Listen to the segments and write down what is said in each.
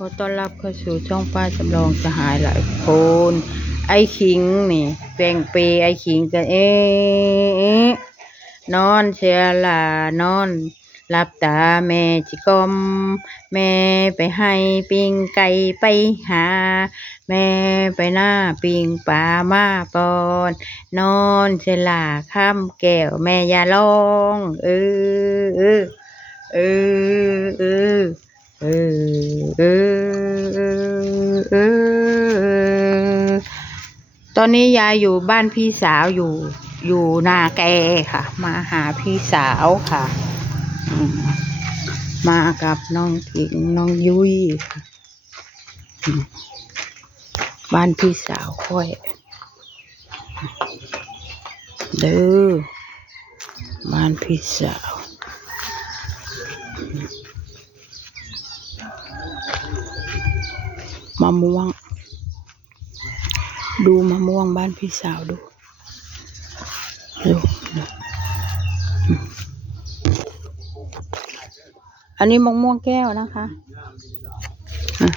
ขอต้อนรับเข้าสู่ช่องป้าจำลองสหายหลายคนไอ้ขิงนี่แปลงเปไอ้ขิงกันนอนเชียลานอนหลับตาแม่จิกอมแม่ไปให้ปิงไก่ไปหาแม่ไปหน้าปิงป่ามาปอนนอนเชียลาข้ามแก้วแม่อย่าร้องเออเออเออตอนนี้ยายอยู่บ้านพี่สาวอยู่นาแกค่ะมาหาพี่สาวค่ะมากับน้องถิงน้องยุ้ยค่ะบ้านพี่สาวค่อยเด้อบ้านพี่สาวมะม่วงดูมะม่วงบ้านพี่สาวดูอันนี้มะม่วงแก้วนะคะมะ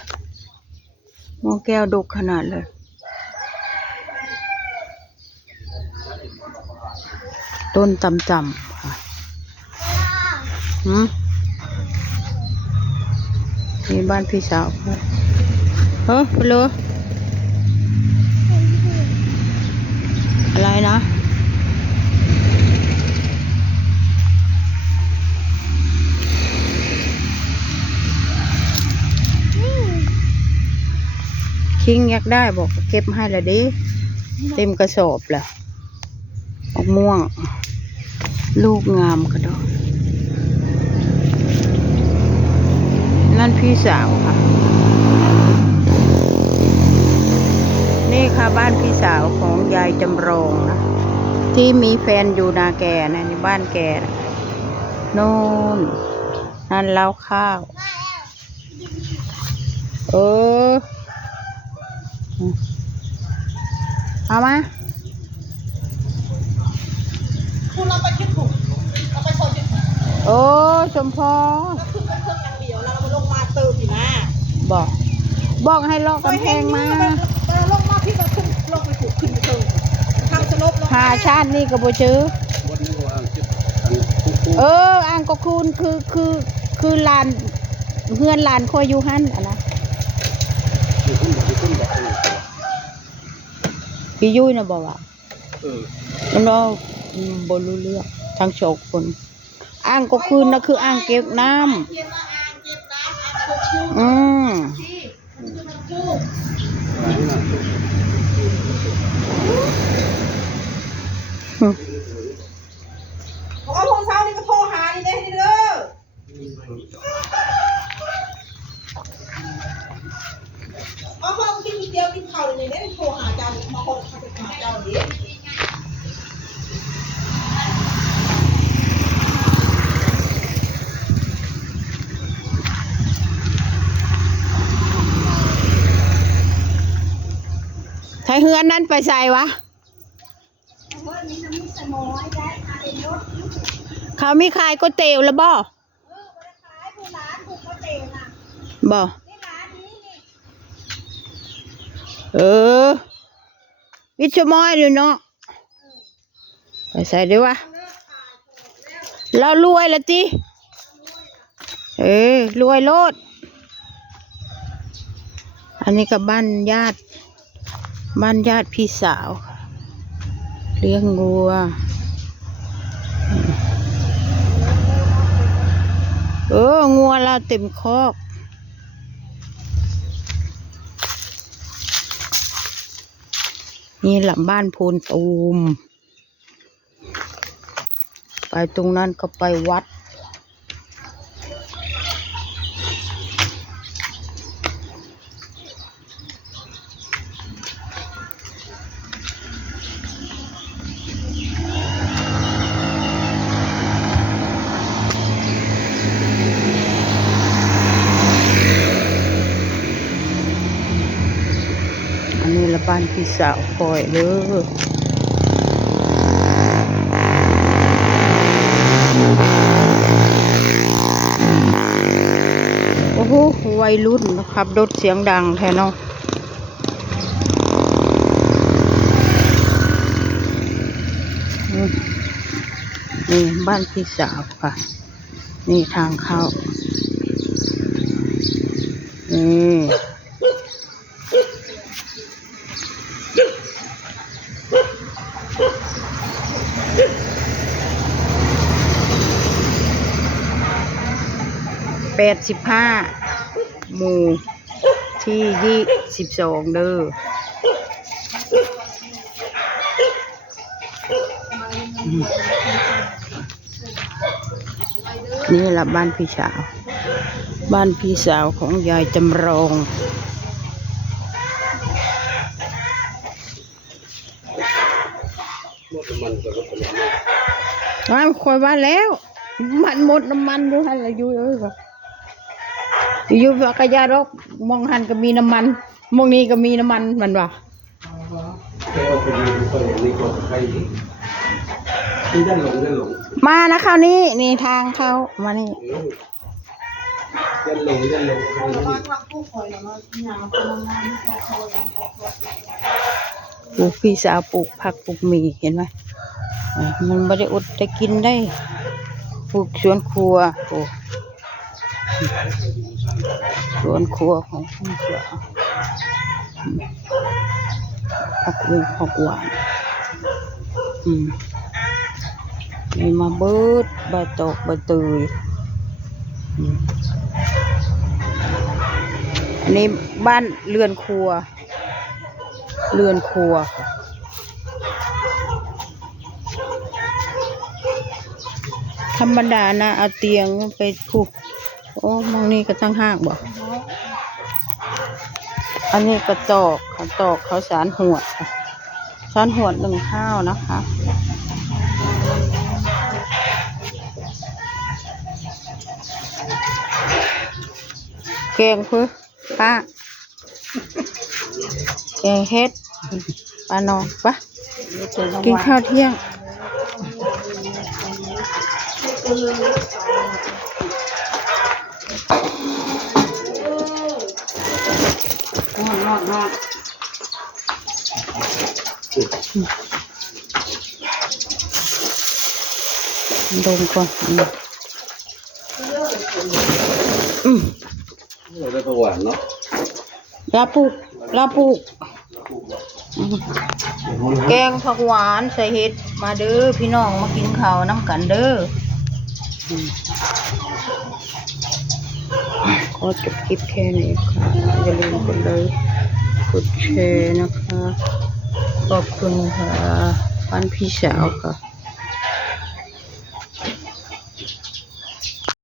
ม่วงแก้วดกขนาดเลยต้นจำค่ะนี่บ้านพี่สาวไปเลยอะไรนะคิงอยากได้บอกเก็บให้ละดิเต็มกระสอบแล้วมะม่วงลูกงามกระดอกนั่นพี่สาวค่ะนี่ค่ะบ้านพี่สาวของยายจำลองนะที่มีแฟนอยู่นาแกนะในบ้านแกนะโน่นนั่นเล้าข้าวเอามาคุณเราไปคิดถูกเราไปโซนคิดถูกสมพอเราขึ้นไปเครื่องอย่างเดียวแล้วเราลงมาเติมอีกนะบอกให้ลอกกำแพงมาเราลงมาพี่เราขึ้นลงไปถูกขึ้นไปเติมทางสลบลงหาชาตินี่ก็บ่เจออ่างก็คุณคือลานเฮือนลานคอยอยู่หันอะนะพี่ยุ้ยนะบอกว่ามันเราบรู้เรื่องทั้งโฉกคนอ่างก็คืนนะคืออ่างเก็บน้ำพอพงเช้านี่ก็โทรหานี่เด้อพอกินเดียวกินข้าวนี่เด้โทรหาเจ้ามาคนเขาจะหาเจ้าดิไทยเฮือนนั้นไปใส่วะเขามีขายก๋วยเตี๋ยวแล้วบ่วิชมอยเลยเนาะไปใส่ดีวะเรารวยละจีรวยโลดอันนี้กับบ้านญาติพี่สาวเลี้ยงงัวงัวเราเต็มคอกนี่หลังบ้านโพนตูมไปตรงนั้นก็ไปวัดนี่ละบ้านพี่สาวคอยเลยโอ้โหไว ยรุ่นนะครับรถเสียงดังแท้เนาะนี่บ้านพี่สาวค่ะนี่ทางเข้านี่85 หมู่ที่22เด้อนี่แหละบ้านพี่สาวบ้านพี่สาวของยายจำลองว่าคอยว่าแล้วมันหมดน้ำมันอยู่หันละอยู่อยู่ว่ากระยารกมองหันก็มีน้ำมันมองนี้ก็มีน้ำมันมันว่ะมานะคราวนี้นี่ทางเข้ามานี่ปลูกพี่สาวปลูกผักปลูกหมี่เห็นไหมมันไม่ได้อดได้กินได้ปลูกสวนครัวปลูกสวนครัวของพี่สาวผักบุ้งผักหวานนี่มาเบิดใบตอกใบเตยอันนี้บ้านเรือนครัวธรรมดานะเอาเตียงไปผูกโอ้มองนี่ก็ตั้งห้างบ่อันนี้กระตอกเขาสารหวด1 ข้าวนะคะแกงเพื่อป้าแกงเฮ็ดปลานองปะกินข้าวเที่ยงนอนดมก่อนได้ประวัติเนาะลาปลูกแกงผักหวานใส่เห็ดมาเด้อพี่น้องมากินข้าวน้ำกันเด้อขอจบคลิปแค่นี้ค่ะอย่าลืมกดไลค์กดแชร์นะคะขอบคุณค่ะบ้านพี่สาวค่ะ